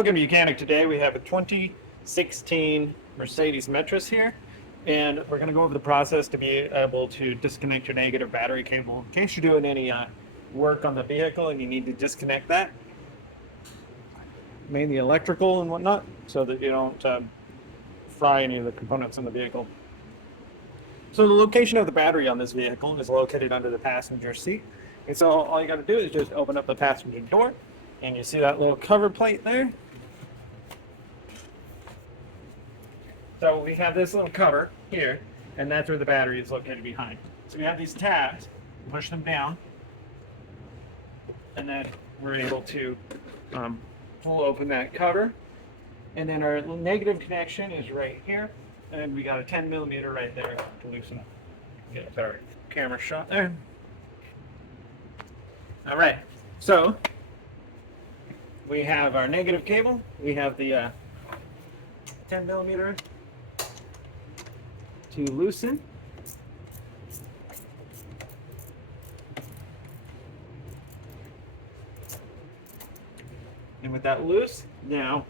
Welcome to Mechanic. Today we have a 2016 Mercedes Metris here, and we're going to go over the process to be able to disconnect your negative battery cable in case you're doing any work on the vehicle and you need to disconnect that, mainly electrical and whatnot, so that you don't fry any of the components in the vehicle. So the location of the battery on this vehicle is located under the passenger seat, and so all you got to do is just open up the passenger door, and you see that little cover plate there. So we have this little cover here, and that's where the battery is located behind. So we have these tabs, push them down, and then we're able to pull open that cover. And then our negative connection is right here, and we got a 10 millimeter right there to loosen up. Get a better camera shot there. All right, so we have our negative cable. We have the 10 millimeter to loosen. And with that loose, now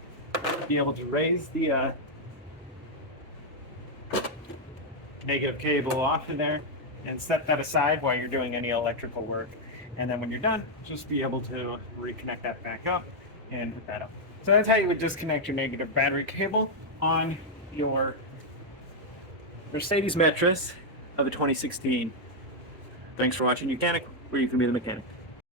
be able to raise the negative cable off of there and set that aside while you're doing any electrical work. And then when you're done, just be able to reconnect that back up and hook that up. So that's how you would disconnect your negative battery cable on your Mercedes Metris of the 2016. Thanks for watching Mechanic, where you can be the mechanic.